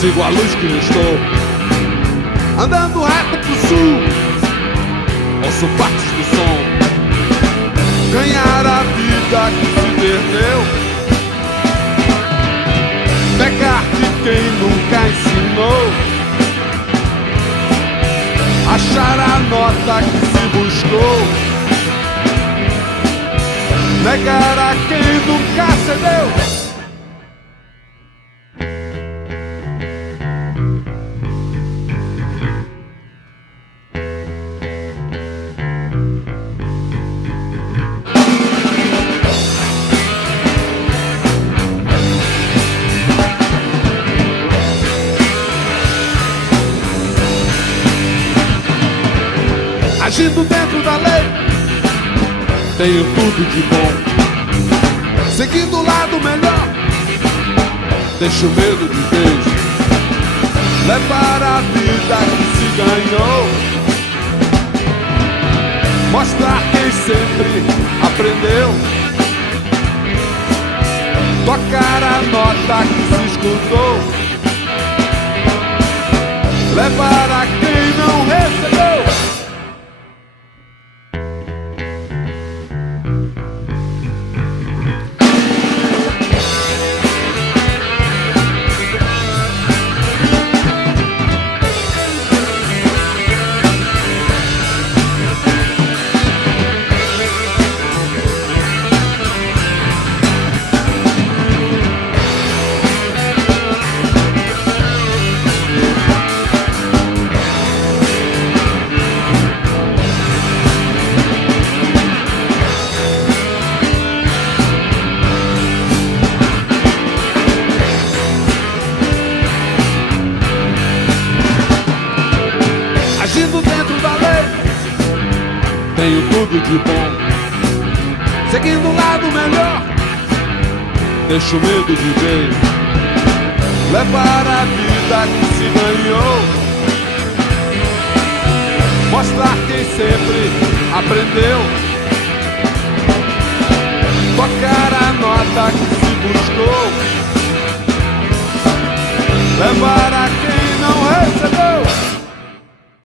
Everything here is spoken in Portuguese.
sigo a luz que restou, andando reto pro sul, ouço partes do som, ganhar a vida que se perdeu, pecar de quem nunca ensinou, achar a nota que se buscou, negar a quem nunca cedeu. Agindo dentro da lei, tenho tudo de bom. Seguindo o lado melhor, deixo o medo de vez. Levar a vida que se ganhou, mostrar quem sempre aprendeu, tocar a nota que se escutou, levar a quem não recebeu. Agindo dentro da lei, tenho tudo de bom. Seguindo o lado melhor, deixo o medo de vez. Levar a vida que se ganhou, mostrar quem sempre aprendeu, tocar a nota que se buscou, levar a quem não recebeu.